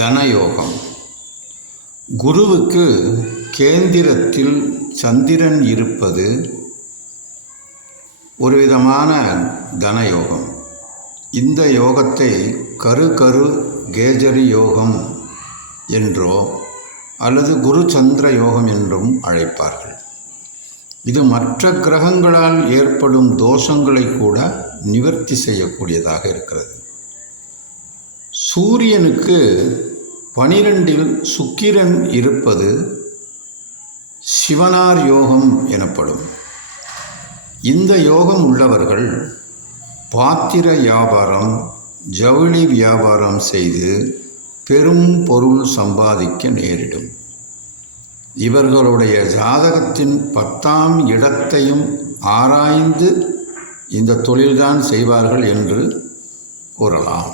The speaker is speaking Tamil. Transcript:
தனயோகம். குருவுக்கு கேந்திரத்தில் சந்திரன் இருப்பது ஒரு விதமான தனயோகம். இந்த யோகத்தை கரு கேஜரி யோகம் என்றோ அல்லது குரு சந்திர யோகம் என்றும் அழைப்பார்கள். இது மற்ற கிரகங்களால் ஏற்படும் தோஷங்களை கூட நிவர்த்தி செய்யக்கூடியதாக இருக்கிறது. சூரியனுக்கு 12இல் சுக்கிரன் இருப்பது சிவனார் யோகம் எனப்படும். இந்த யோகம் உள்ளவர்கள் பாத்திர வியாபாரம், ஜவுளி வியாபாரம் செய்து பெரும் பொருள் சம்பாதிக்க நேரிடும். இவர்களுடைய ஜாதகத்தின் 10ஆம் இடத்தையும் ஆராய்ந்து இந்த தொழில்தான் செய்வார்கள் என்று கூறலாம்.